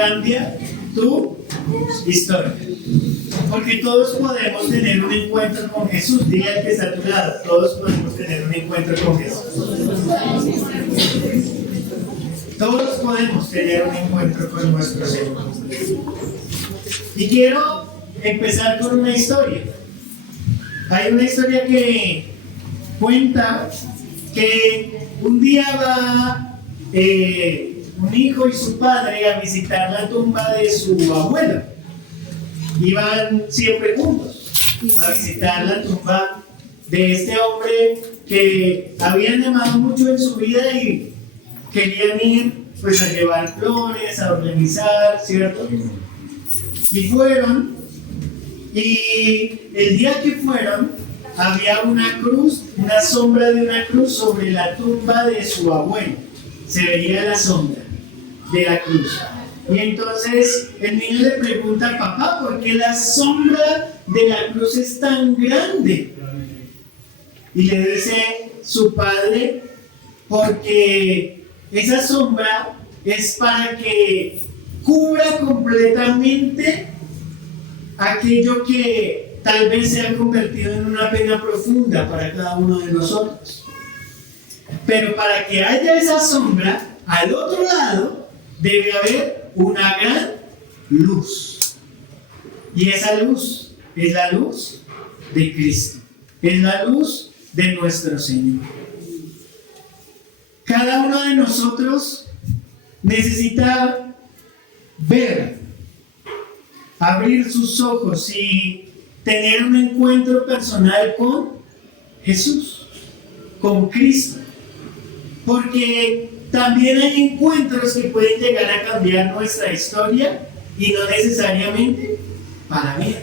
cambia tu historia. Porque todos podemos tener un encuentro con Jesús. Dile al que está a tu lado, todos podemos tener un encuentro con Jesús. Todos podemos tener un encuentro con nuestro Señor. Y quiero empezar con una historia. Hay una historia que cuenta que un día va un hijo y su padre a visitar la tumba de su abuelo. Iban siempre juntos a visitar la tumba de este hombre que habían amado mucho en su vida y querían ir pues a llevar flores, a organizar, ¿cierto? Y fueron, y el día que fueron había una cruz, una sombra de una cruz sobre la tumba de su abuelo. Se veía la sombra de la cruz. Y entonces el niño le pregunta: papá, ¿por qué la sombra de la cruz es tan grande? Y le dice su padre: porque esa sombra es para que cubra completamente aquello que tal vez se ha convertido en una pena profunda para cada uno de nosotros. Pero para que haya esa sombra, al otro lado debe haber una gran luz. Y esa luz es la luz de Cristo. Es la luz de nuestro Señor. Cada uno de nosotros necesita ver, abrir sus ojos y tener un encuentro personal con Jesús, con Cristo. Porque también hay encuentros que pueden llegar a cambiar nuestra historia y no necesariamente para bien.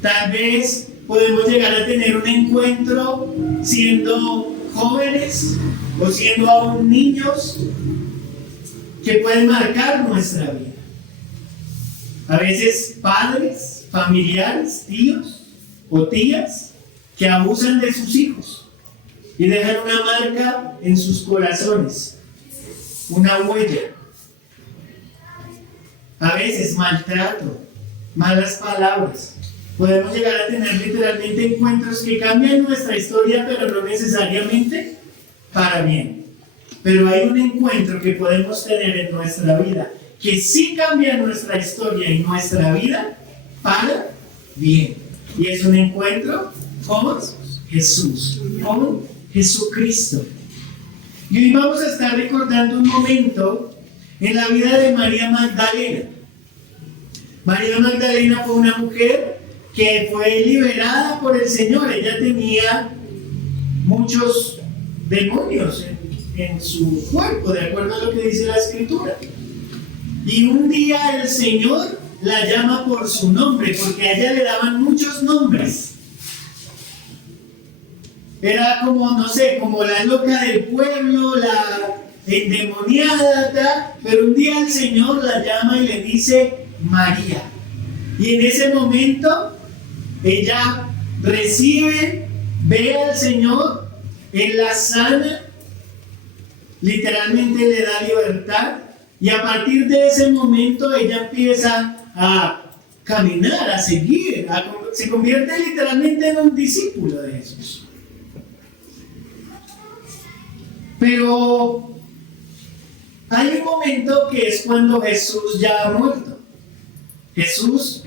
Tal vez podemos llegar a tener un encuentro siendo jóvenes o siendo aún niños que pueden marcar nuestra vida. A veces padres, familiares, tíos o tías que abusan de sus hijos y dejan una marca en sus corazones, una huella. A veces maltrato, malas palabras. Podemos llegar a tener literalmente encuentros que cambian nuestra historia, pero no necesariamente para bien. Pero hay un encuentro que podemos tener en nuestra vida que sí cambia nuestra historia y nuestra vida para bien. Y es un encuentro con Jesús, con Jesucristo. Y hoy vamos a estar recordando un momento en la vida de María Magdalena. María Magdalena fue una mujer que fue liberada por el Señor. Ella tenía muchos demonios en su cuerpo, de acuerdo a lo que dice la Escritura. Y un día el Señor la llama por su nombre, porque a ella le daban muchos nombres. Era como, no sé, como la loca del pueblo, la endemoniada, pero un día el Señor la llama y le dice María. Y en ese momento ella recibe, ve al Señor, Él la sana, literalmente le da libertad, y a partir de ese momento ella empieza a caminar, a seguir, se convierte literalmente en un discípulo de Jesús. Pero hay un momento que es cuando Jesús ya ha muerto. Jesús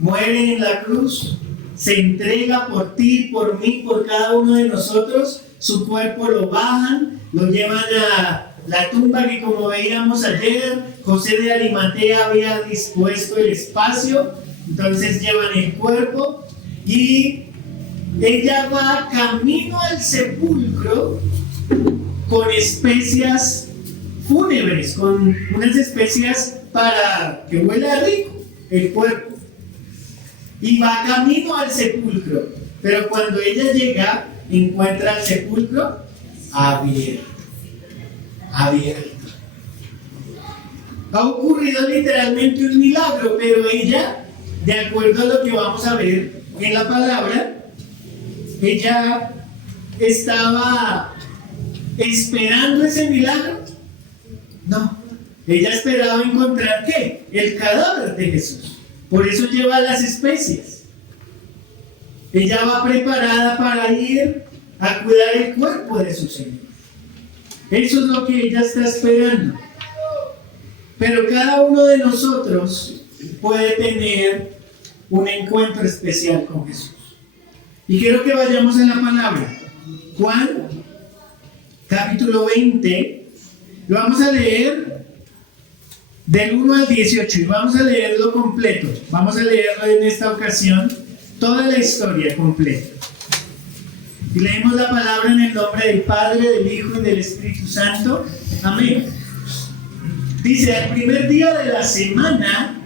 muere en la cruz, se entrega por ti, por mí, por cada uno de nosotros. Su cuerpo lo bajan, lo llevan a la tumba que, como veíamos ayer, José de Arimatea había dispuesto el espacio. Entonces llevan el cuerpo y ella va camino al sepulcro con especias fúnebres, con unas especias para que huela rico el cuerpo. Y va camino al sepulcro. Pero cuando ella llega, encuentra el sepulcro abierto. Ha ocurrido literalmente un milagro, pero ella, de acuerdo a lo que vamos a ver en la palabra, ella estaba esperando ese milagro. No, Ella esperaba encontrar ¿qué? El cadáver de Jesús. Por eso lleva las especias. Ella va preparada para ir a cuidar el cuerpo de su Señor. Eso es lo que ella está esperando. Pero cada uno de nosotros puede tener un encuentro especial con Jesús. Y quiero que vayamos a la palabra. Juan, capítulo 20. Lo vamos a leer del 1 al 18 y vamos a leerlo completo. Vamos a leerlo en esta ocasión, toda la historia completa. Y leemos la palabra en el nombre del Padre, del Hijo y del Espíritu Santo. Amén. Dice, al primer día de la semana,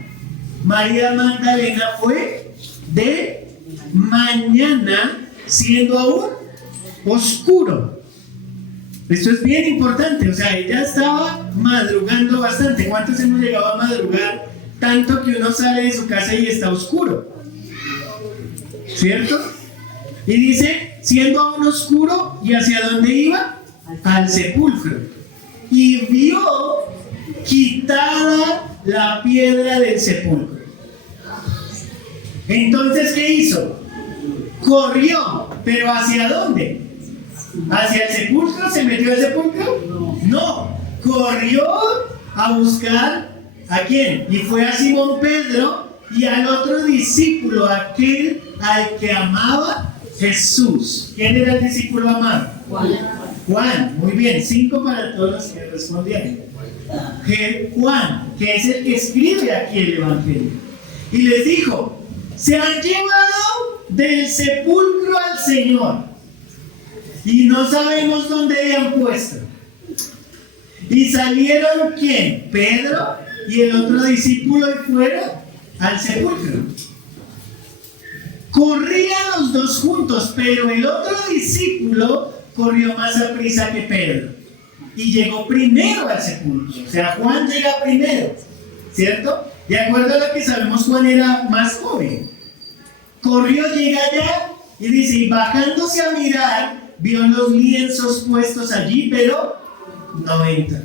María Magdalena fue de mañana, siendo aún oscuro. Esto es bien importante, o sea, ella estaba madrugando bastante. ¿Cuántos hemos llegado a madrugar tanto que uno sale de su casa y está oscuro? ¿Cierto? Y dice, siendo aún oscuro, ¿y hacia dónde iba? Al sepulcro. Y vio quitada la piedra del sepulcro. Entonces, ¿qué hizo? Corrió, pero ¿hacia dónde? ¿Hacia el sepulcro? ¿Se metió al sepulcro? No, corrió a buscar ¿a quién? Y fue a Simón Pedro y al otro discípulo, aquel al que amaba Jesús. ¿Quién era el discípulo amado? Juan, muy bien, 5 para todos los que respondieron. Juan, que es el que escribe aquí el Evangelio. Y les dijo, se han llevado del sepulcro al Señor y no sabemos dónde habían puesto. Y salieron ¿quién? Pedro y el otro discípulo y fueron al sepulcro. Corrían los dos juntos, pero el otro discípulo corrió más aprisa que Pedro y llegó primero al sepulcro. O sea, Juan llega primero, ¿cierto? De acuerdo a lo que sabemos, Juan era más joven. Corrió, llega allá y dice, y bajándose a mirar, vio los lienzos puestos allí, pero no entra.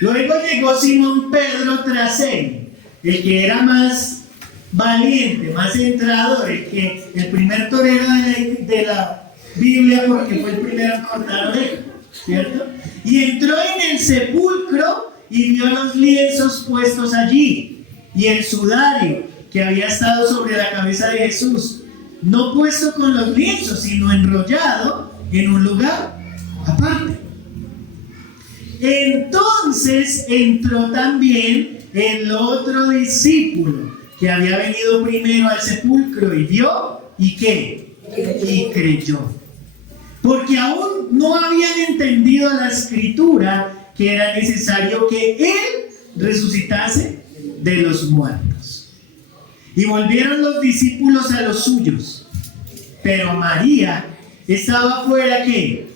Luego llegó Simón Pedro tras él, el que era más valiente, más entrador, el primer torero de la Biblia, porque fue el primero en cortar oreja, ¿cierto? Y entró en el sepulcro y vio los lienzos puestos allí y el sudario que había estado sobre la cabeza de Jesús, no puesto con los lienzos, sino enrollado en un lugar aparte. Entonces entró también el otro discípulo que había venido primero al sepulcro y vio, ¿y qué? Y creyó. Porque aún no habían entendido la escritura que era necesario que él resucitase de los muertos. Y volvieron los discípulos a los suyos, pero María estaba afuera, ¿qué?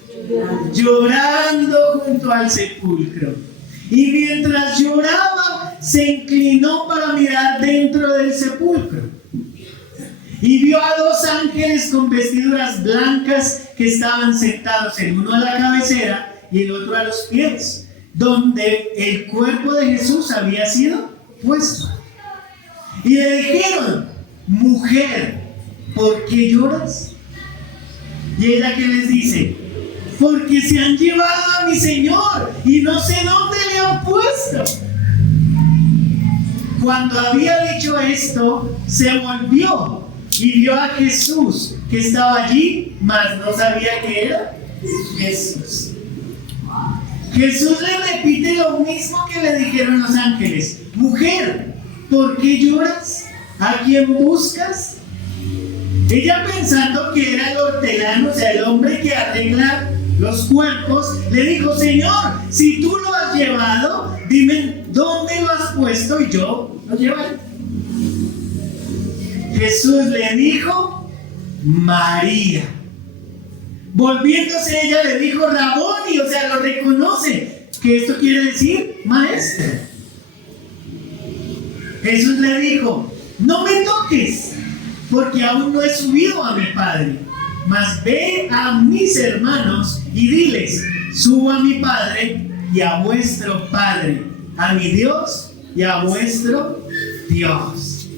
Llorando junto al sepulcro. Y mientras lloraba, se inclinó para mirar dentro del sepulcro. Y vio a 2 ángeles con vestiduras blancas que estaban sentados, el uno a la cabecera y el otro a los pies, donde el cuerpo de Jesús había sido puesto. Y le dijeron, mujer, ¿por qué lloras? Y ella que les dice, porque se han llevado a mi Señor y no sé dónde le han puesto. Cuando había dicho esto, se volvió y vio a Jesús que estaba allí, mas no sabía que era Jesús. Jesús le repite lo mismo que le dijeron los ángeles. Mujer, ¿por qué lloras? ¿A quién buscas? Ella, pensando que era el hortelano, o sea, el hombre que arregla los cuerpos, le dijo, Señor, si tú lo has llevado, dime dónde lo has puesto y yo lo llevaré. Jesús le dijo, María. Volviéndose ella le dijo, Raboni, o sea, lo reconoce, que esto quiere decir maestro. Jesús le dijo, no me toques, porque aún no he subido a mi Padre, mas ve a mis hermanos y diles, subo a mi Padre y a vuestro Padre, a mi Dios y a vuestro Dios.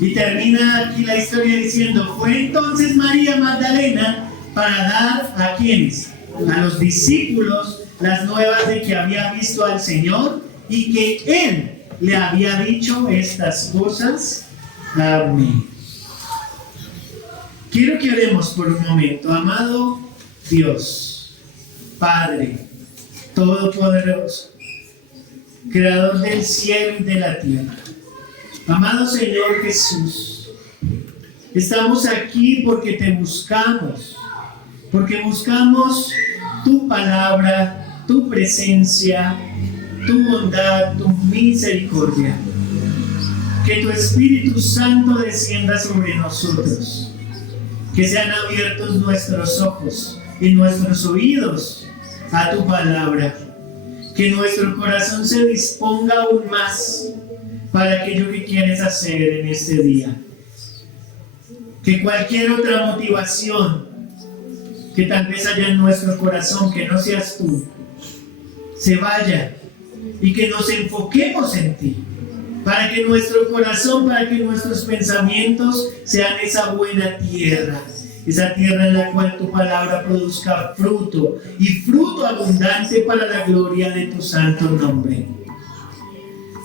Y termina aquí la historia diciendo: fue entonces María Magdalena para dar a quienes, a los discípulos, las nuevas de que había visto al Señor y que Él le había dicho estas cosas. Amén. Quiero que oremos por un momento. Amado Dios, Padre Todopoderoso, Creador del cielo y de la tierra, amado Señor Jesús, estamos aquí porque te buscamos, porque buscamos tu palabra, tu presencia, tu bondad, tu misericordia. Que tu Espíritu Santo descienda sobre nosotros, que sean abiertos nuestros ojos y nuestros oídos a tu palabra, que nuestro corazón se disponga aún más para aquello que quieres hacer en este día. Que cualquier otra motivación que tal vez haya en nuestro corazón, que no seas tú, se vaya y que nos enfoquemos en ti, para que nuestro corazón, para que nuestros pensamientos sean esa buena tierra, esa tierra en la cual tu palabra produzca fruto, y fruto abundante para la gloria de tu santo nombre.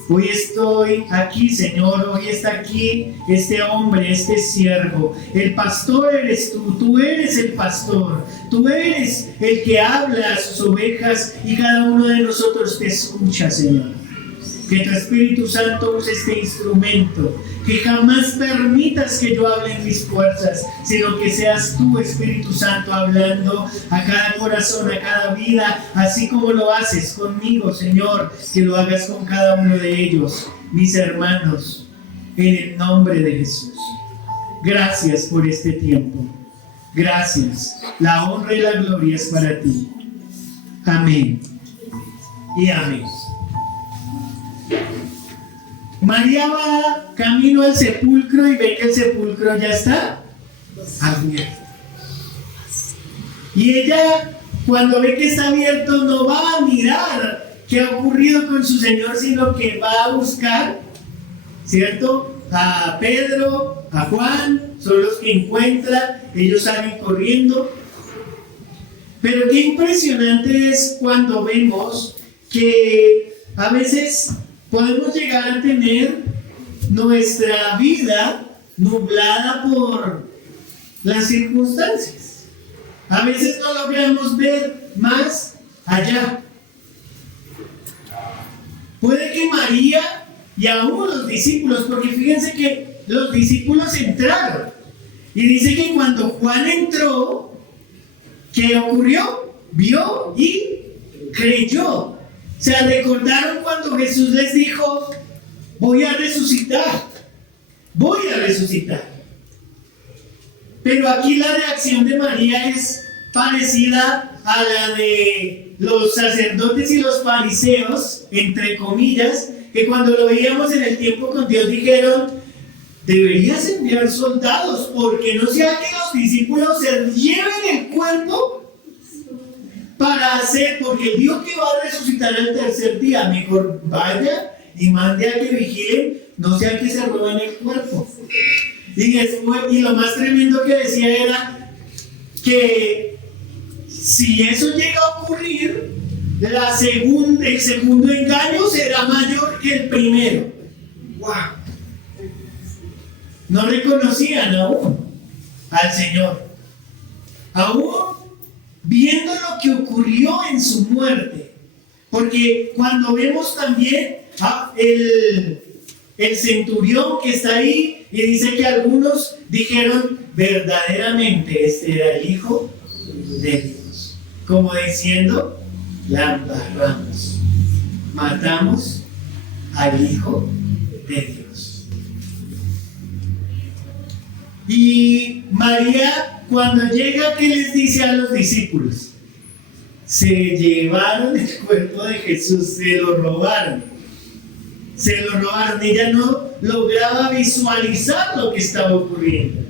Hoy estoy aquí, Señor, hoy está aquí este hombre, este siervo. El pastor eres tú, tú eres el pastor, tú eres el que habla a sus ovejas y cada uno de nosotros te escucha, Señor. Que tu Espíritu Santo use este instrumento, que jamás permitas que yo hable en mis fuerzas, sino que seas tú, Espíritu Santo, hablando a cada corazón, a cada vida, así como lo haces conmigo, Señor, que lo hagas con cada uno de ellos, mis hermanos, en el nombre de Jesús. Gracias por este tiempo. Gracias. La honra y la gloria es para ti. Amén y amén. María va camino al sepulcro y ve que el sepulcro ya está abierto. Y ella, cuando ve que está abierto, no va a mirar qué ha ocurrido con su Señor, sino que va a buscar, ¿cierto?, a Pedro, a Juan, son los que encuentra, ellos salen corriendo. Pero qué impresionante es cuando vemos que a veces podemos llegar a tener nuestra vida nublada por las circunstancias. A veces no logramos ver más allá. Puede que María y aún los discípulos, porque fíjense que los discípulos entraron. Y dice que cuando Juan entró, ¿qué ocurrió? Vio y creyó. O sea, recordaron cuando Jesús les dijo: voy a resucitar, voy a resucitar. Pero aquí la reacción de María es parecida a la de los sacerdotes y los fariseos, entre comillas, que cuando lo veíamos en el tiempo con Dios dijeron: deberías enviar soldados, porque no sea que los discípulos se lleven el cuerpo para hacer, porque Dios que va a resucitar el tercer día, mejor vaya y mande a que vigilen, no sea que se roben el cuerpo. Y lo más tremendo que decía era que si eso llega a ocurrir, el segundo engaño será mayor que el primero. ¡Wow! No reconocían aún al Señor, aún viendo lo que ocurrió en su muerte. Porque cuando vemos también el centurión que está ahí, y dice que algunos dijeron: verdaderamente este era el Hijo de Dios, como diciendo: la embarramos, matamos al Hijo de Dios. Y María, cuando llega, ¿qué les dice a los discípulos? Se llevaron el cuerpo de Jesús, se lo robaron. Ella no lograba visualizar lo que estaba ocurriendo.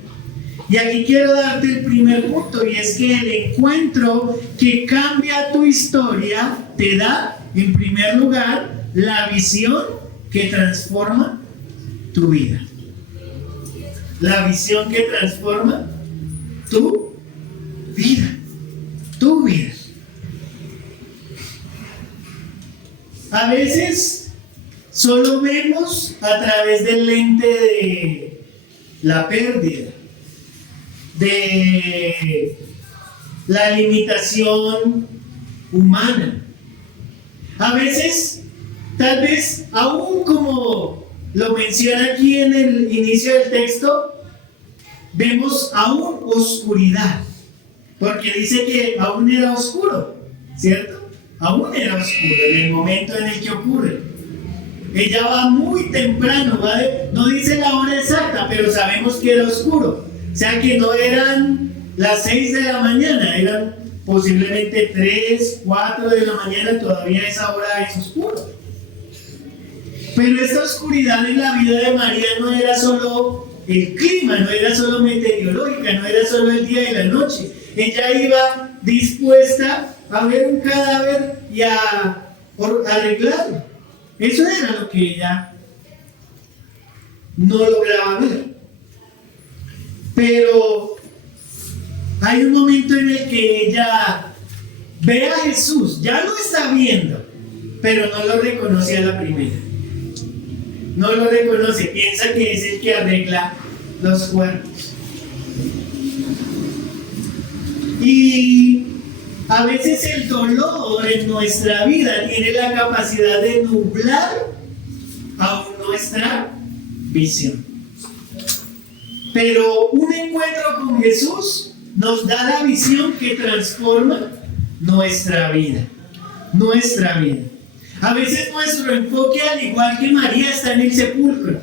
Y aquí quiero darte el primer punto, y es que el encuentro que cambia tu historia te da, en primer lugar, la visión que transforma tu vida. La visión que transforma tu vida. Tu vida. A veces solo vemos a través del lente de la pérdida, de la limitación humana. A veces, tal vez, aún como lo menciona aquí en el inicio del texto, vemos aún oscuridad, porque dice que aún era oscuro, ¿cierto? Aún era oscuro en el momento en el que ocurre. Ella va muy temprano, no dice la hora exacta, pero sabemos que era oscuro. O sea que no eran las 6 de la mañana, eran posiblemente 3, 4 de la mañana, todavía a esa hora es oscuro. Pero esta oscuridad en la vida de María no era solo el clima, no era solo meteorológica, no era solo el día y la noche. Ella iba dispuesta a ver un cadáver y a arreglarlo. Eso era lo que ella no lograba ver. Pero hay un momento en el que ella ve a Jesús, ya lo está viendo, pero no lo reconoce a la primera. No lo reconoce, piensa que es el que arregla los cuerpos. Y a veces el dolor en nuestra vida tiene la capacidad de nublar aún nuestra visión. Pero un encuentro con Jesús nos da la visión que transforma nuestra vida. Nuestra vida. A veces nuestro enfoque, al igual que María, está en el sepulcro.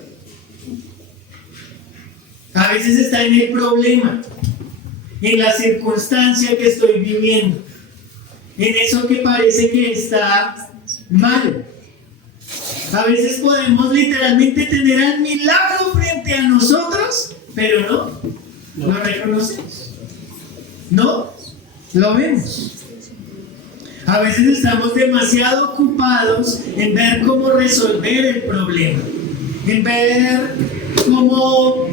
A veces está en el problema, en la circunstancia que estoy viviendo, en eso que parece que está mal. A veces podemos literalmente tener al milagro frente a nosotros, pero no lo reconocemos. No lo vemos. A veces estamos demasiado ocupados en ver cómo resolver el problema, en ver cómo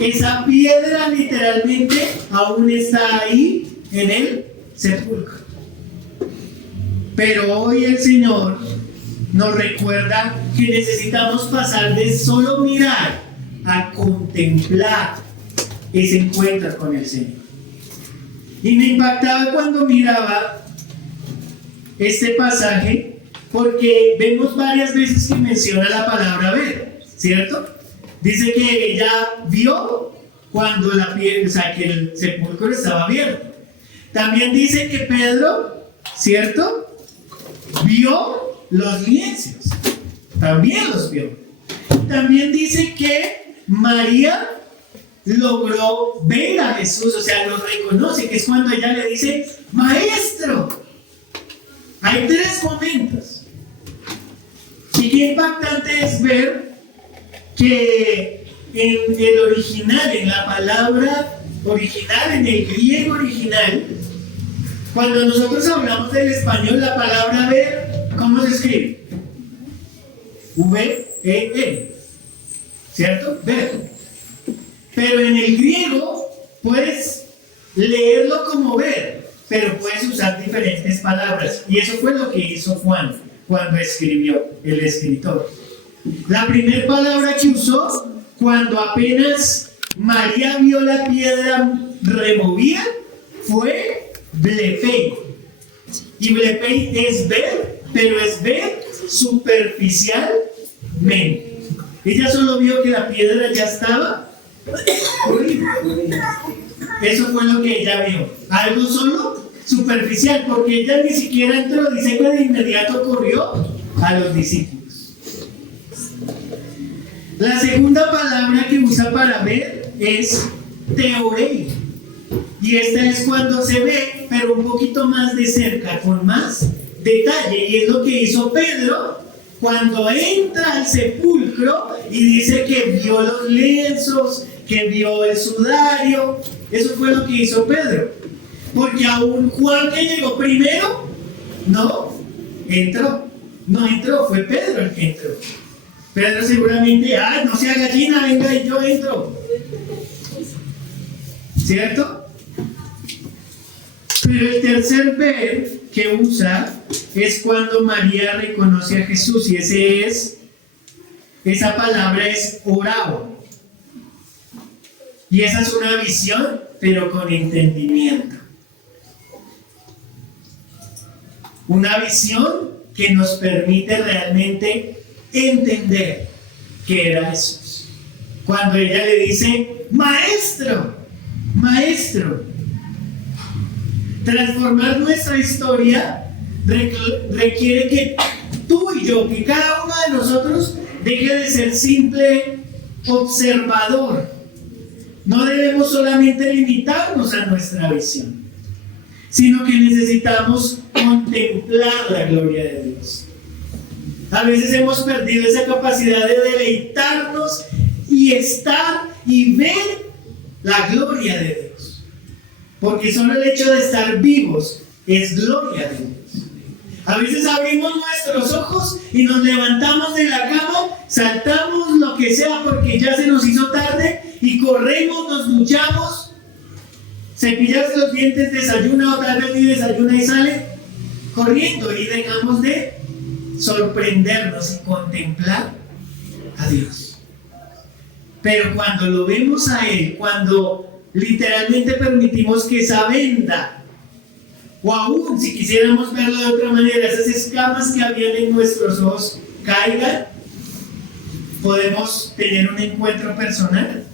esa piedra literalmente aún está ahí en el sepulcro. Pero hoy el Señor nos recuerda que necesitamos pasar de solo mirar a contemplar ese encuentro con el Señor. Y me impactaba cuando miraba este pasaje, porque vemos varias veces que menciona la palabra ver, ¿cierto? Dice que ella vio cuando la piedra, o sea, que el sepulcro estaba abierto. También dice que Pedro, ¿cierto?, vio los lienzos. También los vio. También dice que María logró ver a Jesús, o sea, lo reconoce, que es cuando ella le dice, Maestro. Hay 3 momentos. Y qué impactante es ver que en el original, en la palabra original, en el griego original, cuando nosotros hablamos del español, la palabra ver, ¿cómo se escribe? V-E-R, ¿cierto? Ver. Pero en el griego puedes leerlo como ver, pero puedes usar diferentes palabras. Y eso fue lo que hizo Juan cuando escribió, el escritor. La primera palabra que usó cuando apenas María vio la piedra removida fue blepei. Y blepei es ver, pero es ver superficialmente. Ella solo vio que la piedra ya estaba corrida. Eso fue lo que ella vio. Algo solo superficial, porque ella ni siquiera entró, dice que de inmediato corrió a los discípulos. La segunda palabra que usa para ver es teorei. Y esta es cuando se ve, pero un poquito más de cerca, con más detalle. Y es lo que hizo Pedro cuando entra al sepulcro y dice que vio los lienzos, que vio el sudario. Eso fue lo que hizo Pedro. Porque aún Juan, que llegó primero, no entró. No entró, fue Pedro el que entró. Pedro seguramente, no sea gallina, venga y yo entro. ¿Cierto? Pero el tercer verbo que usa es cuando María reconoce a Jesús, y esa palabra es orao. Y esa es una visión, pero con entendimiento. Una visión que nos permite realmente entender que era Jesús. Cuando ella le dice, maestro, maestro. Transformar nuestra historia requiere que tú y yo, que cada uno de nosotros deje de ser simple observador. No debemos solamente limitarnos a nuestra visión, sino que necesitamos contemplar la gloria de Dios. A veces hemos perdido esa capacidad de deleitarnos y estar y ver la gloria de Dios. Porque solo el hecho de estar vivos es gloria de Dios. A veces abrimos nuestros ojos y nos levantamos de la cama, saltamos lo que sea porque ya se nos hizo tarde y corremos, nos duchamos, cepillas los dientes, desayuna o tal vez ni desayuna y sale corriendo, y dejamos de sorprendernos y contemplar a Dios. Pero cuando lo vemos a Él, cuando literalmente permitimos que esa venda, o aún si quisiéramos verlo de otra manera, esas escamas que habían en nuestros ojos caigan, podemos tener un encuentro personal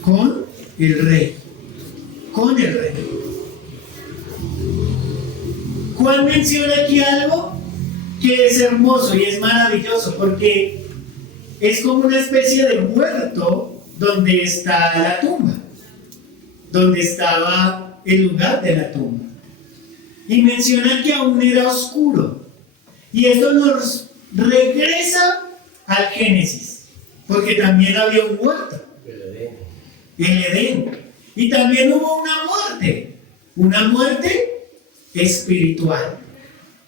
con el Rey. Con el Rey. Juan menciona aquí algo que es hermoso y es maravilloso, porque es como una especie de huerto donde está la tumba, donde estaba el lugar de la tumba. Y menciona que aún era oscuro. Y esto nos regresa al Génesis, porque también había un huerto, el Edén. Y también hubo una muerte espiritual.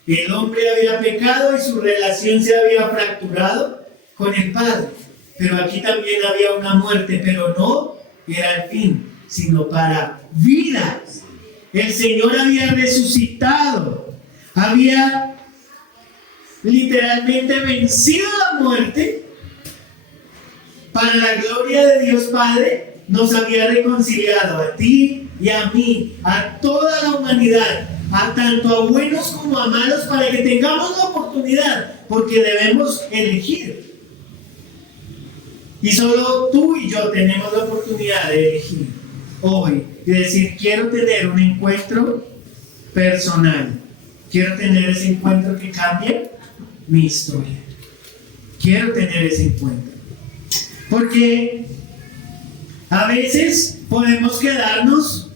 El hombre había pecado y su relación se había fracturado con el Padre. Pero aquí también había una muerte, pero no era el fin, sino para vida. El Señor había resucitado, había literalmente vencido la muerte. Para la gloria de Dios Padre, nos había reconciliado a ti y a mí, a toda la humanidad, a tanto a buenos como a malos, para que tengamos la oportunidad, porque debemos elegir. Y solo tú y yo tenemos la oportunidad de elegir hoy y decir, quiero tener un encuentro personal, quiero tener ese encuentro que cambie mi historia, quiero tener ese encuentro. Porque a veces podemos quedarnos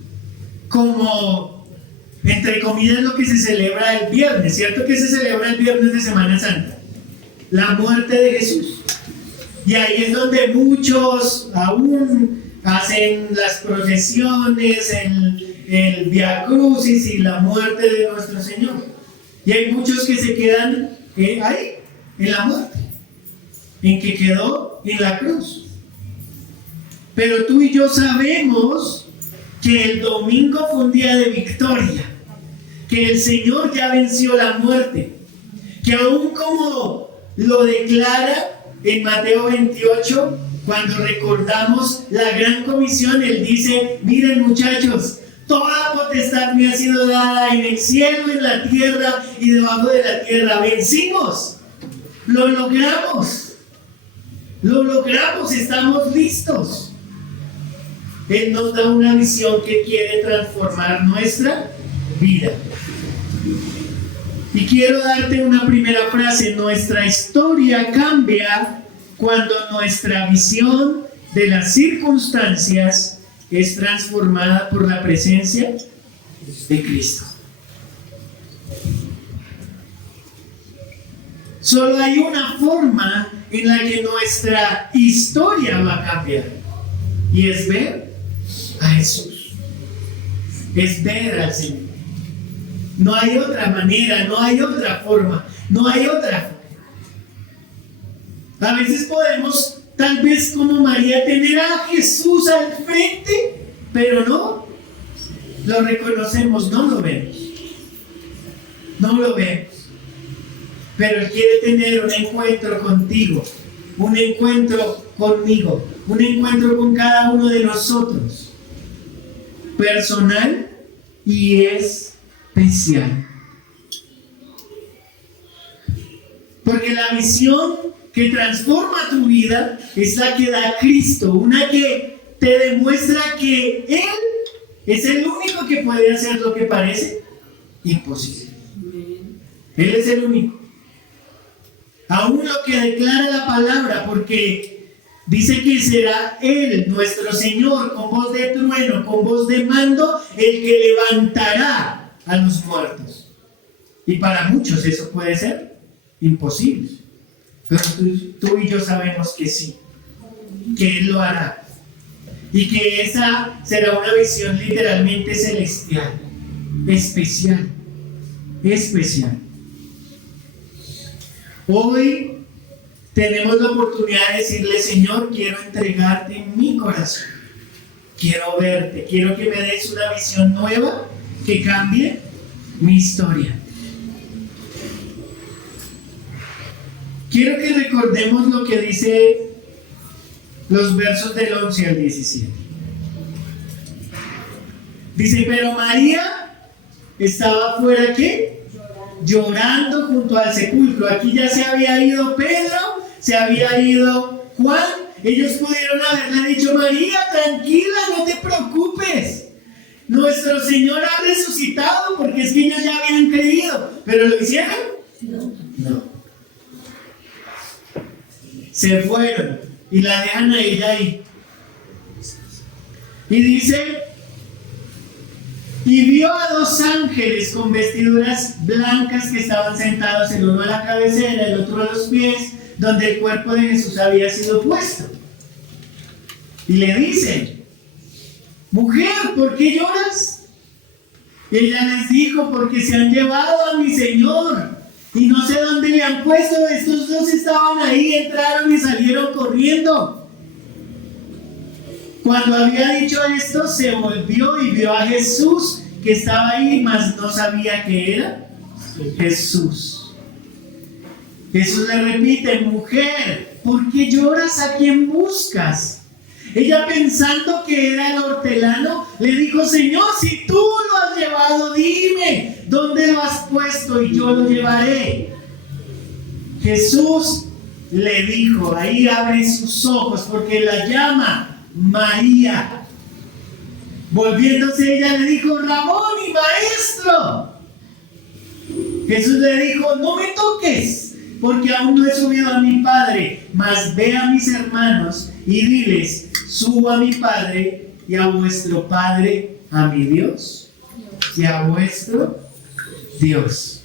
como, entre comillas, lo que se celebra el viernes, ¿cierto? Que se celebra el viernes de Semana Santa, la muerte de Jesús. Y ahí es donde muchos aún hacen las procesiones, el Via Crucis y la muerte de nuestro Señor. Y hay muchos que se quedan ahí, en la muerte, en que quedó en la cruz. Pero tú y yo sabemos que el domingo fue un día de victoria, que el Señor ya venció la muerte, que aún como lo declara en Mateo 28, cuando recordamos la gran comisión, Él dice, miren muchachos, toda potestad me ha sido dada en el cielo, en la tierra y debajo de la tierra. Vencimos, lo logramos, estamos listos. Él nos da una visión que quiere transformar nuestra vida. Y quiero darte una primera frase. Nuestra historia cambia cuando nuestra visión de las circunstancias es transformada por la presencia de Cristo. Solo hay una forma en la que nuestra historia va a cambiar. Y es ver a Jesús. Es ver al Señor. No hay otra manera, no hay otra forma, no hay otra forma. A veces podemos, tal vez como María, tener a Jesús al frente, pero no lo reconocemos, no lo vemos. No lo vemos. Pero Él quiere tener un encuentro contigo, un encuentro conmigo, un encuentro con cada uno de nosotros, personal y especial. Porque la visión que transforma tu vida es la que da Cristo, una que te demuestra que Él es el único que puede hacer lo que parece imposible. Él es el único. Aún lo que declara la palabra, porque dice que será Él, nuestro Señor, con voz de trueno, con voz de mando, el que levantará a los muertos. Y para muchos eso puede ser imposible. Pero tú y yo sabemos que sí, que Él lo hará. Y que esa será una visión literalmente celestial, especial, especial. Hoy tenemos la oportunidad de decirle: Señor, quiero entregarte mi corazón. Quiero verte, quiero que me des una visión nueva que cambie mi historia. Quiero que recordemos lo que dice los versos del 11 al 17. Dice: pero María estaba afuera, ¿qué? Llorando junto al sepulcro. Aquí ya se había ido Pedro, se había ido Juan. Ellos pudieron haberle dicho: María, tranquila, no te preocupes, nuestro Señor ha resucitado, porque es que ellos ya habían creído. ¿Pero lo hicieron? No. Se fueron y la dejan a ella ahí. Y dice: y vio a dos ángeles con vestiduras blancas que estaban sentados, el uno a la cabecera, el otro a los pies, donde el cuerpo de Jesús había sido puesto. Y le dicen: mujer, ¿por qué lloras? Y ella les dijo: porque se han llevado a mi Señor y no sé dónde le han puesto. Estos dos estaban ahí, entraron y salieron corriendo. Cuando había dicho esto, se volvió y vio a Jesús que estaba ahí, mas no sabía que era Jesús. Jesús le repite: mujer, ¿por qué lloras? ¿A quién buscas? Ella, pensando que era el hortelano, le dijo: Señor, si tú lo has llevado, dime dónde lo has puesto y yo lo llevaré. Jesús le dijo: ahí abre sus ojos, porque la llama María. Volviéndose ella le dijo: Raboni, maestro. Jesús le dijo: no me toques, porque aún no he subido a mi Padre, mas ve a mis hermanos y diles: subo a mi Padre y a vuestro Padre, a mi Dios y a vuestro Dios.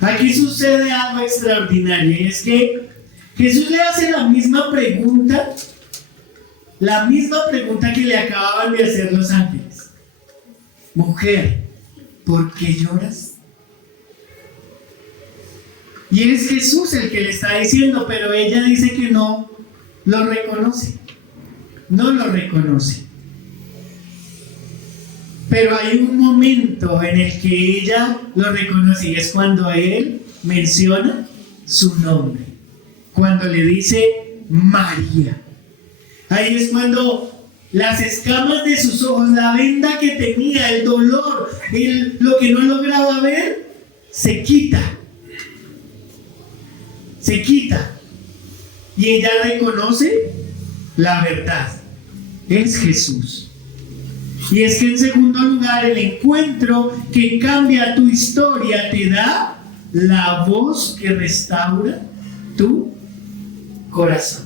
Aquí sucede algo extraordinario, y es que Jesús le hace la misma pregunta que le acababan de hacer los ángeles: mujer, ¿por qué lloras? Y es Jesús el que le está diciendo, pero ella dice que no lo reconoce. No lo reconoce. Pero hay un momento en el que ella lo reconoce, y es cuando él menciona su nombre. Cuando le dice María. Ahí es cuando las escamas de sus ojos, la venda que tenía, el dolor, lo que no lograba ver, se quita. Se quita. Y ella reconoce la verdad. Es Jesús. Y es que en segundo lugar, el encuentro que cambia tu historia te da la voz que restaura tu corazón.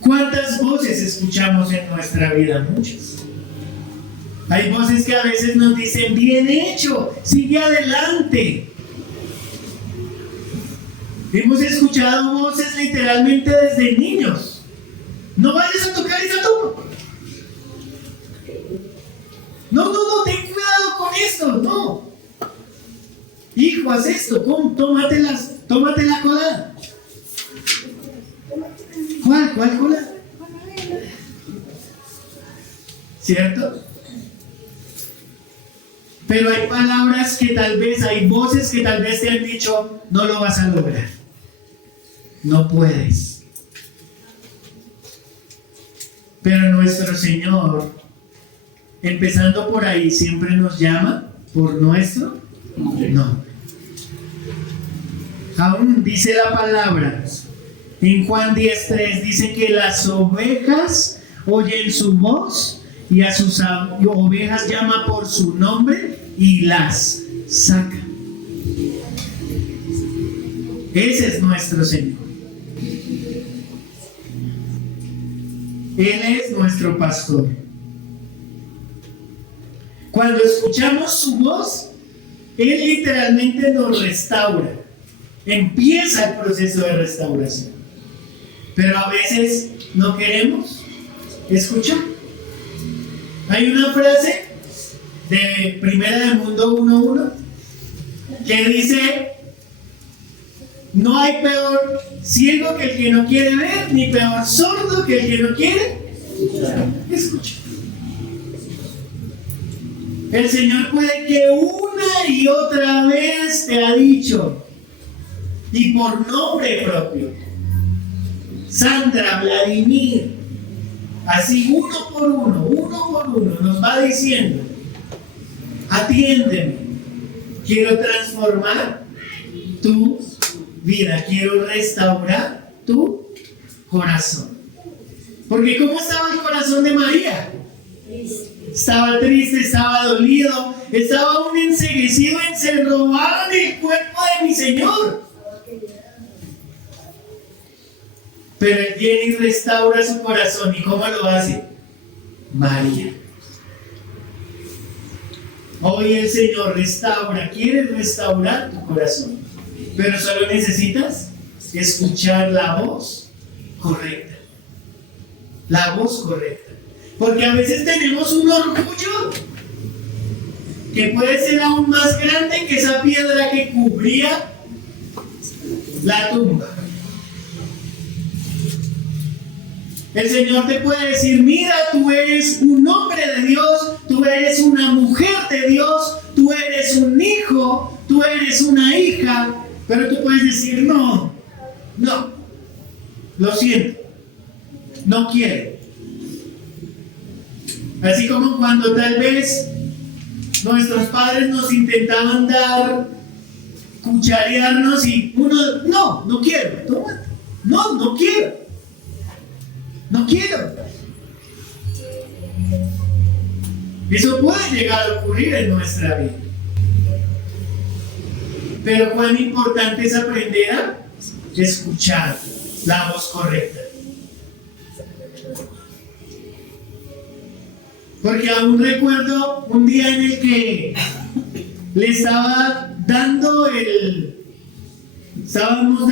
¿Cuántas voces escuchamos en nuestra vida? Muchas. Hay voces que a veces nos dicen: bien hecho, sigue adelante. Hemos escuchado voces literalmente desde niños. No vayas a tocar esa tumba. No, ten cuidado con esto, no. Hijo, haz esto, tómate la colada. ¿Cuál colada? ¿Cierto? Pero hay palabras que tal vez, hay voces que tal vez te han dicho, no lo vas a lograr. No puedes. Pero nuestro Señor, empezando por ahí, siempre nos llama por nuestro nombre. Aún dice la palabra, en Juan 10:3 dice que las ovejas oyen su voz y a sus ovejas llama por su nombre y las saca. Ese es nuestro Señor. Él es nuestro pastor. Cuando escuchamos su voz, Él literalmente nos restaura. Empieza el proceso de restauración. Pero a veces no queremos escuchar. Hay una frase de Primera de Mundo 1:1 que dice: no hay peor ciego que el que no quiere ver, ni peor sordo que el que no quiere escuchar. El Señor puede que una y otra vez te ha dicho, y por nombre propio, Sandra, Vladimir, así uno por uno, nos va diciendo: atiéndeme, quiero transformar tu vida, quiero restaurar tu corazón. Porque ¿cómo estaba el corazón de María? Estaba triste, estaba dolido, estaba aún enceguecido, se robaron el cuerpo de mi Señor. Pero Él viene y restaura su corazón. ¿Y cómo lo hace? María. Hoy el Señor quiere restaurar tu corazón. Pero solo necesitas escuchar la voz correcta. La voz correcta. Porque a veces tenemos un orgullo que puede ser aún más grande que esa piedra que cubría la tumba. El Señor te puede decir: mira, tú eres un hombre de Dios, tú eres una mujer de Dios, tú eres un hijo, tú eres una hija. Pero tú puedes decir: no, lo siento, no quiero. Así como cuando tal vez nuestros padres nos intentaban dar, cucharearnos y uno: no quiero, toma, no quiero. Eso puede llegar a ocurrir en nuestra vida. Pero cuán importante es aprender a escuchar la voz correcta. Porque aún recuerdo un día en el que le estaba dando estábamos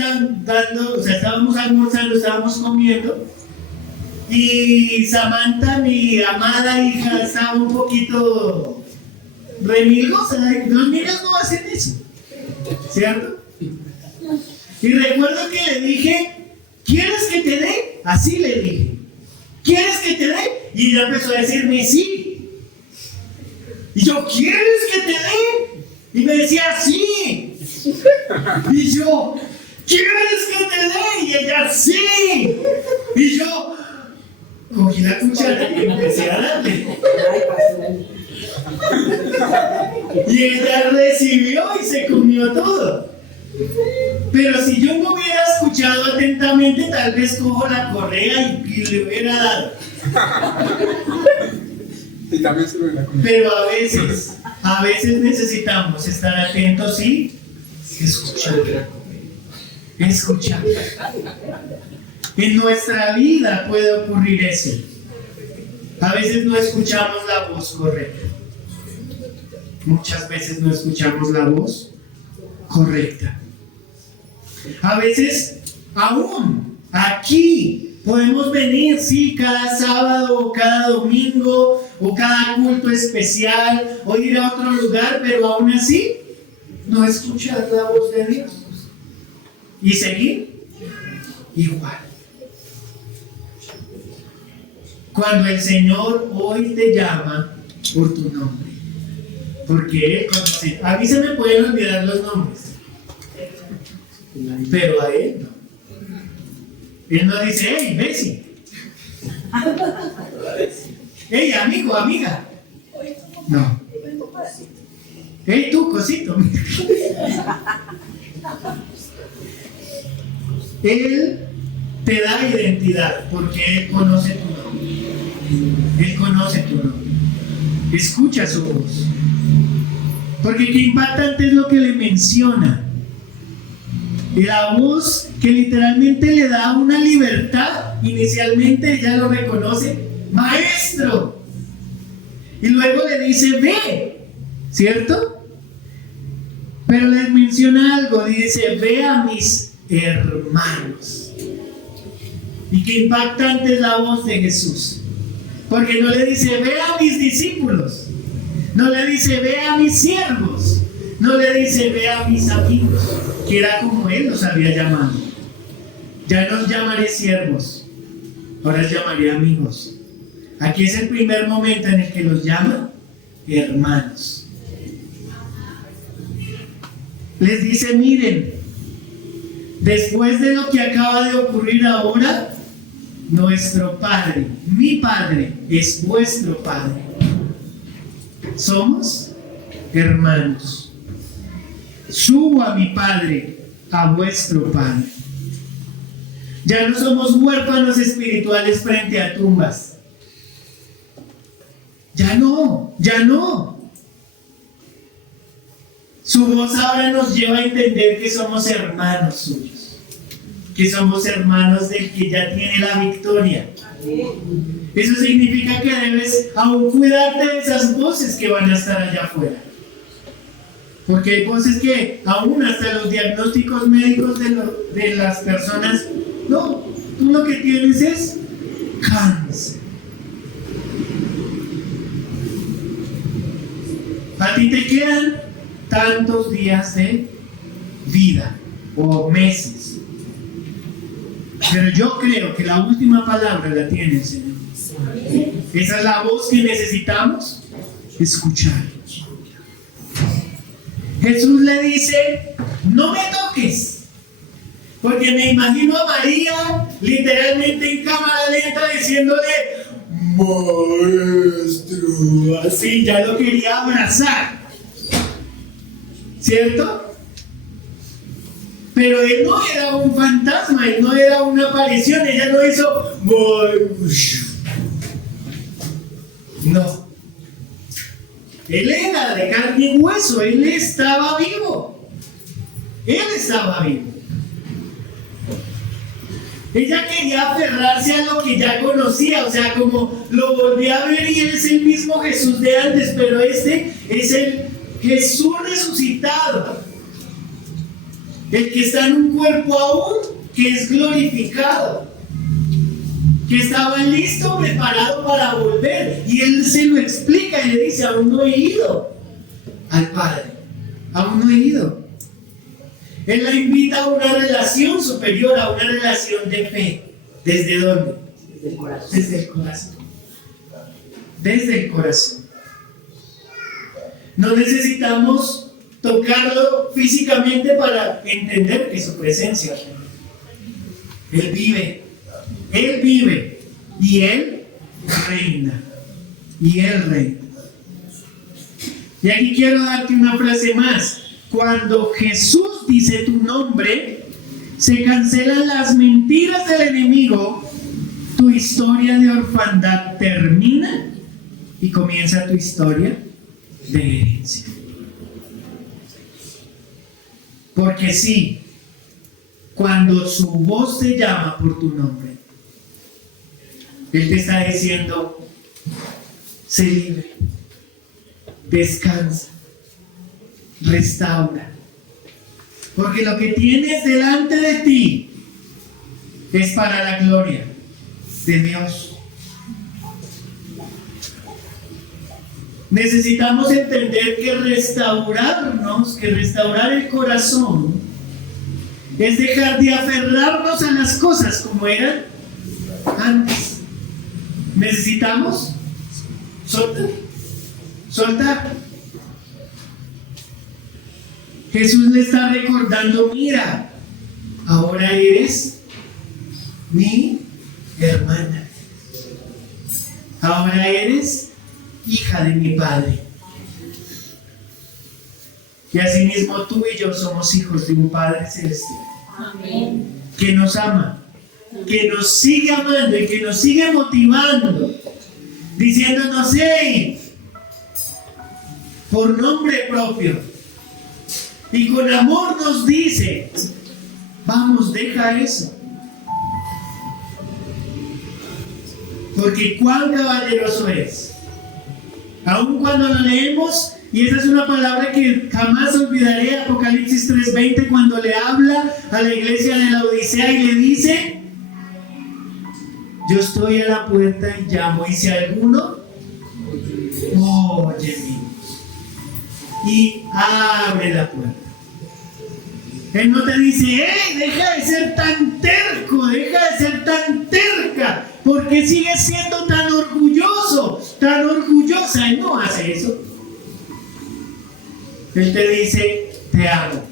almorzando, estábamos comiendo, y Samantha, mi amada hija, estaba un poquito remilgosa. Los niños no hacen eso, ¿cierto? Y recuerdo que le dije: ¿quieres que te dé? Así le dije: ¿quieres que te dé? Y ella empezó a decirme: sí. Y yo: ¿quieres que te dé? Y me decía: sí. Y yo: ¿quieres que te dé? Y ella: sí. Y yo cogí la cuchara y empecé a darle. Y ella recibió y se comió todo. Pero si yo no hubiera escuchado atentamente, tal vez cojo la correa y le hubiera dado. Y también se lo hubiera comido. Pero a veces necesitamos estar atentos y escuchar. En nuestra vida puede ocurrir eso. A veces no escuchamos la voz correcta. Muchas veces no escuchamos la voz correcta. A veces, aún aquí, podemos venir, sí, cada sábado o cada domingo o cada culto especial o ir a otro lugar, pero aún así, no escuchar la voz de Dios y seguir igual. Cuando el Señor hoy te llama por tu nombre, porque Él conoce. A mí se me pueden olvidar los nombres, pero a Él no. Él no dice, hey, Bessie. Hey, amigo, amiga. No. Hey, tú, cosito. Él te da identidad porque Él conoce tu nombre. Él conoce tu nombre. Escucha su voz. Porque qué impactante es lo que le menciona. La voz que literalmente le da una libertad. Inicialmente ella lo reconoce, maestro. Y luego le dice, ve, ¿cierto? Pero les menciona algo, dice, ve a mis hermanos. Y qué impactante es la voz de Jesús. Porque no le dice, ve a mis discípulos. No le dice, ve a mis siervos. No le dice, ve a mis amigos, que era como Él los había llamado. Ya no os llamaré siervos, ahora os llamaré amigos. Aquí es el primer momento en el que los llama hermanos. Les dice, miren, después de lo que acaba de ocurrir ahora, nuestro Padre, mi Padre, es vuestro Padre. Somos hermanos. Subo a mi Padre, a vuestro Padre. Ya no somos huérfanos espirituales frente a tumbas. Ya no, ya no. Su voz ahora nos lleva a entender que somos hermanos suyos, que somos hermanos del que ya tiene la victoria. Eso significa que debes aún cuidarte de esas voces que van a estar allá afuera. Porque hay voces que aún hasta los diagnósticos médicos de las personas, no, tú lo que tienes es cáncer. A ti te quedan tantos días de vida o meses. Pero yo creo que la última palabra la tiene el Señor. Esa es la voz que necesitamos escuchar. Jesús le dice, no me toques. Porque me imagino a María literalmente en cámara lenta diciéndole, maestro, así ya lo quería abrazar. ¿Cierto? Pero él no era un fantasma, él no era una aparición, ella no hizo, no. Él era de carne y hueso, él estaba vivo. Él estaba vivo. Ella quería aferrarse a lo que ya conocía, o sea, como lo volví a ver y él es el mismo Jesús de antes, pero este es el Jesús resucitado. El que está en un cuerpo aún que es glorificado, que estaba listo, preparado para volver. Y él se lo explica y le dice, aún no he ido al Padre, aún no he ido. Él la invita a una relación superior, a una relación de fe. ¿Desde dónde? Desde el corazón. Desde el corazón. Desde el corazón. No necesitamos tocarlo físicamente para entender que su presencia. Él vive y Él reina. Y Él reina. Y aquí quiero darte una frase más. Cuando Jesús dice tu nombre, se cancelan las mentiras del enemigo, tu historia de orfandad termina y comienza tu historia de herencia. Porque sí, cuando su voz te llama por tu nombre, Él te está diciendo, sé libre, descansa, restaura, Porque lo que tienes delante de ti es para la gloria de Dios. Necesitamos entender que restaurar el corazón es dejar de aferrarnos a las cosas como eran antes. Necesitamos soltar. Jesús le está recordando, mira, ahora eres mi hermana. Ahora eres hija de mi Padre. Y asimismo tú y yo somos hijos de un Padre celestial. Amén. Que nos ama, que nos sigue amando y que nos sigue motivando, diciéndonos, hey, por nombre propio. Y con amor nos dice, vamos, deja eso. Porque cuán caballeroso es. Aun cuando lo leemos, y esa es una palabra que jamás olvidaré, Apocalipsis 3:20, cuando le habla a la iglesia de la Odisea y le dice, yo estoy a la puerta y llamo, y si alguno oye mi voz y abre la puerta. Él no te dice, hey, deja de ser tan terco, deja de ser tan terca, porque sigues siendo tan orgulloso, tan orgullosa. Él no hace eso. Él te dice, te amo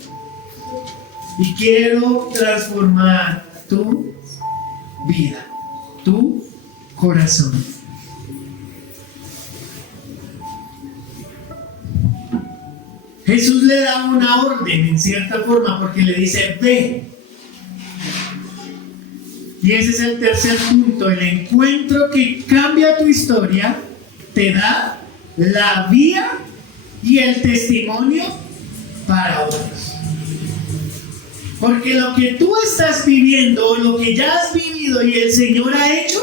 y quiero transformar tu vida, tu corazón. Jesús le da una orden en cierta forma porque le dice, ve. Y ese es el tercer punto, el encuentro que cambia tu historia, te da la vía y el testimonio para otros. Porque lo que tú estás viviendo o lo que ya has vivido y el Señor ha hecho,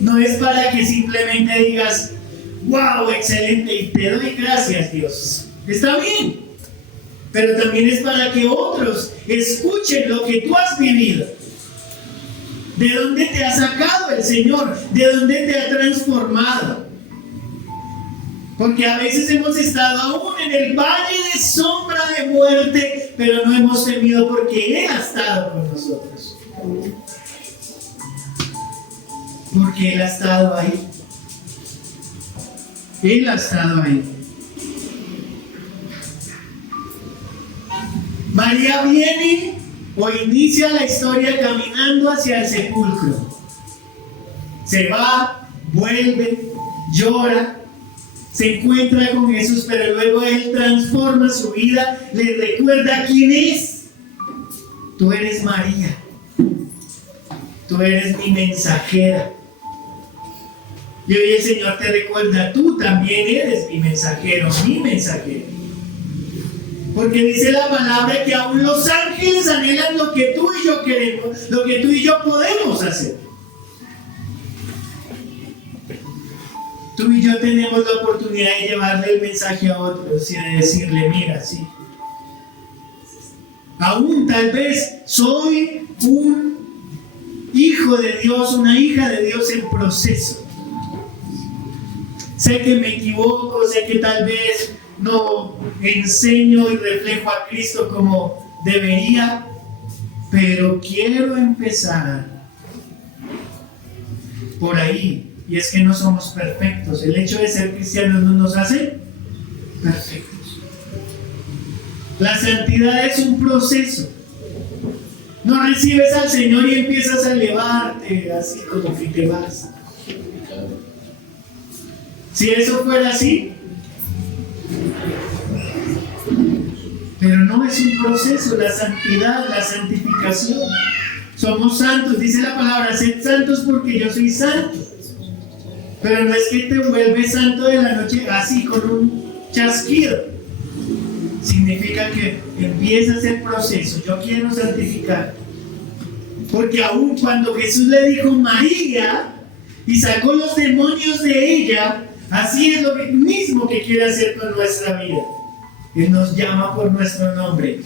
no es para que simplemente digas, wow, excelente, y te doy gracias, Dios. Está bien, pero también es para que otros escuchen lo que tú has vivido. De dónde te ha sacado el Señor, de dónde te ha transformado. Porque a veces hemos estado aún en el valle de sombra de muerte, pero no hemos temido porque Él ha estado con nosotros. Porque Él ha estado ahí. Él ha estado ahí. María viene o inicia la historia caminando hacia el sepulcro. Se va, vuelve, llora, se encuentra con Jesús, pero luego Él transforma su vida, le recuerda quién es. Tú eres María, tú eres mi mensajera. Y hoy el Señor te recuerda, tú también eres mi mensajero, mi mensajera. Porque dice la palabra que aún los ángeles anhelan lo que tú y yo queremos, lo que tú y yo podemos hacer. Tú y yo tenemos la oportunidad de llevarle el mensaje a otros y de decirle, mira, sí. Aún tal vez soy un hijo de Dios, una hija de Dios en proceso. Sé que me equivoco, sé que tal vez no enseño y reflejo a Cristo como debería, pero quiero empezar por ahí. Y es que no somos perfectos. El hecho de ser cristianos no nos hace perfectos. La santidad es un proceso. No recibes al Señor y empiezas a elevarte así como que te vas. Si eso fuera así, pero no es un proceso. La santidad, la santificación, somos santos, dice la palabra, sed santos porque yo soy santo. Pero no es que te vuelves santo de la noche así con un chasquido. Significa que empiezas el proceso. Yo quiero santificar, porque aún cuando Jesús le dijo María y sacó los demonios de ella, así es lo mismo que quiere hacer con nuestra vida. Él nos llama por nuestro nombre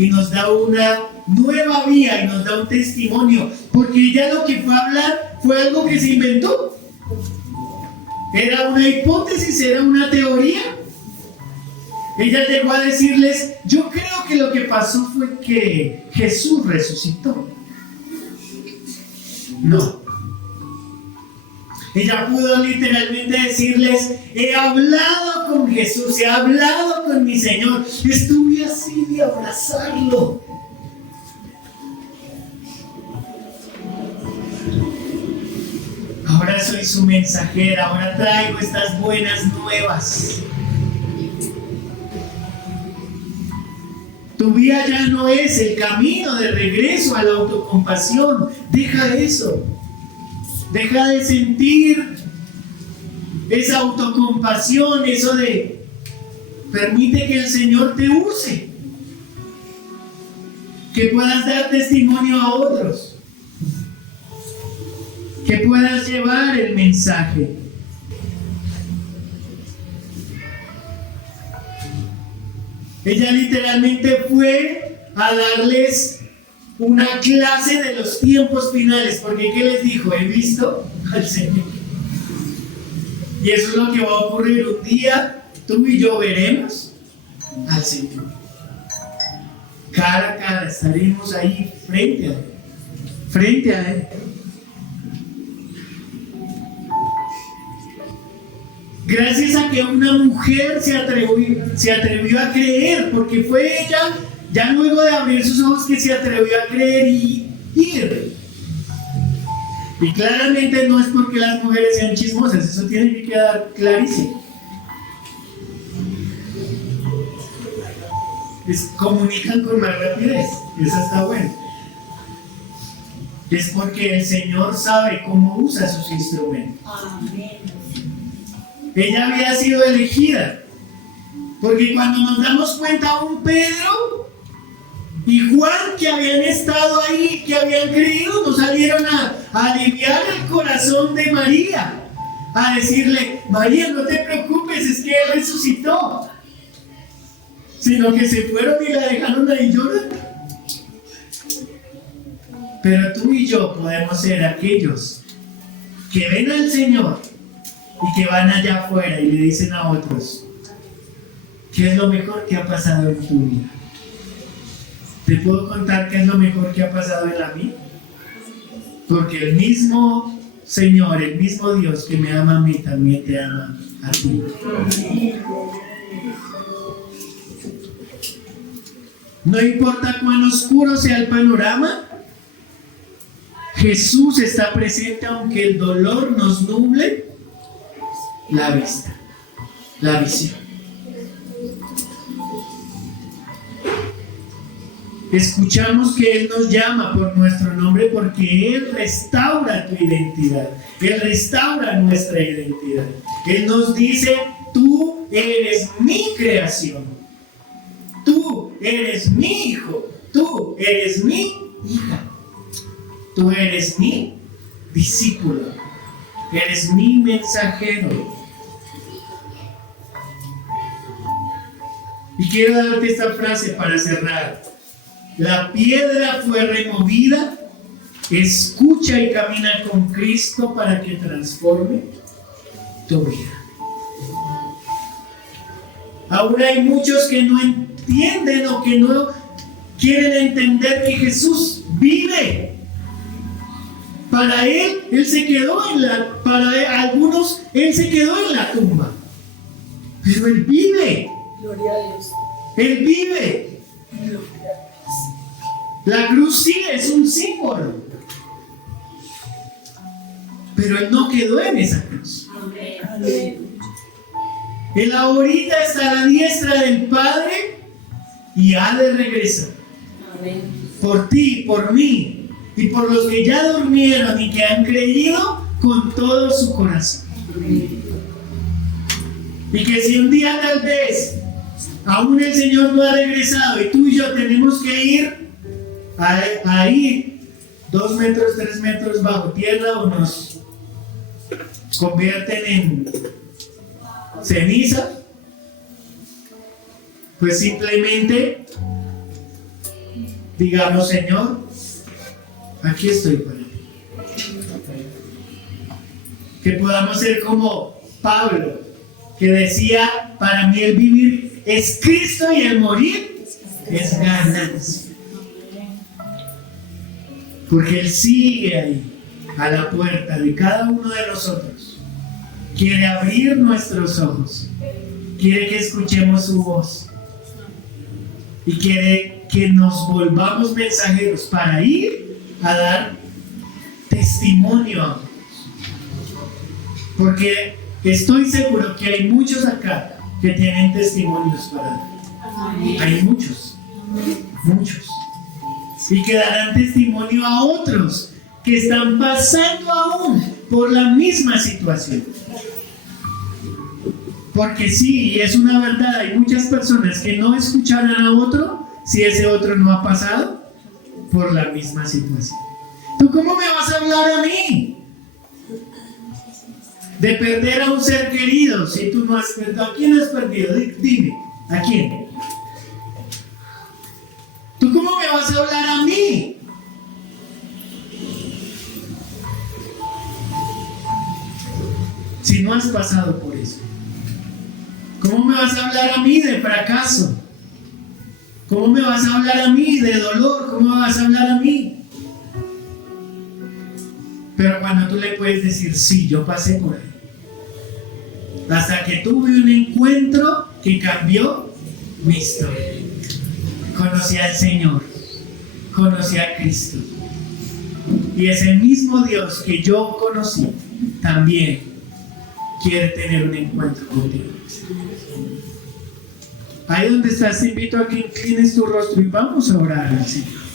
y nos da una nueva vía y nos da un testimonio, porque ella lo que fue a hablar fue algo que se inventó. Era una hipótesis, era una teoría. Ella llegó a decirles: yo creo que lo que pasó fue que Jesús resucitó. No. Ella pudo literalmente decirles: he hablado con Jesús, he hablado con mi Señor, estuve así de abrazarlo. Ahora soy su mensajera, ahora traigo estas buenas nuevas. Tu vida ya no es el camino de regreso a la autocompasión. Deja eso. Deja de sentir esa autocompasión, eso de permite que el Señor te use, que puedas dar testimonio a otros, que puedas llevar el mensaje. Ella literalmente fue a darles una clase de los tiempos finales, porque ¿qué les dijo? He visto al Señor. Y eso es lo que va a ocurrir un día. Tú y yo veremos al Señor. Cara a cara estaremos ahí frente a Él. Frente a Él. Gracias a que una mujer se atrevió a creer, porque fue ella, ya luego de abrir sus ojos, que se atrevió a creer y ir. Y claramente no es porque las mujeres sean chismosas, eso tiene que quedar clarísimo. Comunican con más rapidez, eso está bueno. Es porque el Señor sabe cómo usa sus instrumentos. Amén. Ella había sido elegida, porque cuando nos damos cuenta, un Pedro y Juan, que habían estado ahí, que habían creído, no salieron a aliviar el corazón de María, a decirle: María, no te preocupes, es que Él resucitó, sino que se fueron y la dejaron ahí llorando. Pero tú y yo podemos ser aquellos que ven al Señor y que van allá afuera y le dicen a otros: ¿qué es lo mejor que ha pasado en tu vida? ¿Te puedo contar qué es lo mejor que ha pasado en la mía? Porque el mismo Señor, el mismo Dios que me ama a mí, también te ama a ti. No importa cuán oscuro sea el panorama, Jesús está presente aunque el dolor nos nuble la vista, la visión. Escuchamos que Él nos llama por nuestro nombre porque Él restaura tu identidad. Él restaura nuestra identidad. Él nos dice: tú eres mi creación. Tú eres mi hijo. Tú eres mi hija. Tú eres mi discípulo. Eres mi mensajero. Y quiero darte esta frase para cerrar. La piedra fue removida. Escucha y camina con Cristo para que transforme tu vida. Aún hay muchos que no entienden o que no quieren entender que Jesús vive. Para Él se quedó para algunos, Él se quedó en la tumba. Pero Él vive. Gloria a Dios. Él vive. La cruz sí es un símbolo, pero Él no quedó en esa cruz. Él ahorita está a la diestra del Padre y ha de regresar. Por ti, por mí y por los que ya durmieron y que han creído con todo su corazón. Y que si un día tal vez aún el Señor no ha regresado y tú y yo tenemos que ir ahí 2 metros, 3 metros bajo tierra, o nos convierten en ceniza, pues simplemente digamos, Señor, aquí estoy para ti. Que podamos ser como Pablo, que decía, para mí el vivir es Cristo y el morir es ganancia. Porque Él sigue ahí, a la puerta de cada uno de nosotros. Quiere abrir nuestros ojos, quiere que escuchemos su voz y quiere que nos volvamos mensajeros para ir a dar testimonio a otros. Porque estoy seguro que hay muchos acá que tienen testimonios para dar. Hay muchos, muchos. Y que darán testimonio a otros que están pasando aún por la misma situación. Porque sí, y es una verdad, hay muchas personas que no escucharán a otro si ese otro no ha pasado por la misma situación. ¿Tú cómo me vas a hablar a mí de perder a un ser querido si tú no has perdido? ¿A quién has perdido? Dime, ¿a quién? ¿Tú cómo me vas a hablar a mí? Si no has pasado por eso. ¿Cómo me vas a hablar a mí de fracaso? ¿Cómo me vas a hablar a mí de dolor? ¿Cómo me vas a hablar a mí? Pero cuando tú le puedes decir, sí, yo pasé por ahí. Hasta que tuve un encuentro que cambió mi historia. Conocí al Señor, conocí a Cristo. Y ese mismo Dios que yo conocí también quiere tener un encuentro contigo. Ahí donde estás, te invito a que inclines tu rostro y vamos a orar al Señor.